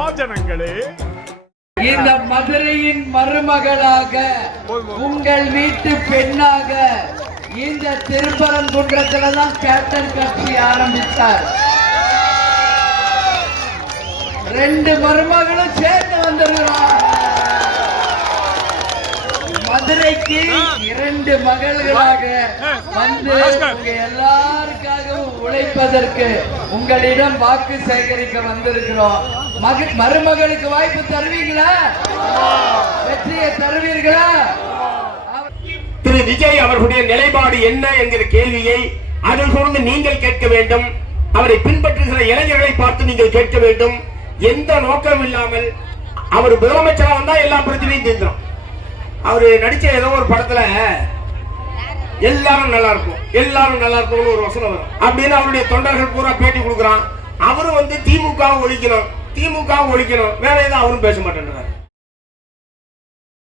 மகாஜனங்களே, இந்த மதுரையின் மருமகளாக உங்கள் வீட்டு பெண்ணாக இந்த திருப்பரங்குன்றத்துல தான் கேப்டன் கட்சி ஆரம்பித்தார். 2 மருமகளும் சேர்ந்து வந்திருக்கிறோம். மதுரைக்கு 2 மகள்களாக வந்து உங்க எல்லாருக்காகவும் உழைப்பதற்கு உங்களிடம் வாக்கு சேகரிக்க வந்திருக்கிறோம். மருமகளுக்கு வாய்ப்பு தருவீங்களா? வெற்றியை தருவீர்களா? திரு விஜய் அவர்களுடைய நிலைப்பாடு என்ன என்கிற கேள்வியை அதில் தொடர்ந்து நீங்கள் கேட்க வேண்டும். அவரை பின்பற்றுகிற இளைஞர்களை பார்த்து நீங்கள் கேட்க வேண்டும். எந்த நோக்கம் இல்லாமல் அவர் முதலமைச்சராக வந்தா எல்லா பிரச்சனையும் தீர்ந்துடும். அவரு நடிச்ச ஏதோ ஒரு படத்துல எல்லாரும் நல்லா இருக்கும், எல்லாரும் நல்லா இருக்கும்னு ஒரு வசனம் வரும் அப்படின்னு அவருடைய தொண்டர்கள் பூரா பேட்டி கொடுக்குறான். அவரும் வந்து திமுக ஒழிக்கணும், திமுக ஒழிக்கணும், வேற எதுவும் அவரும் பேச மாட்டேன்.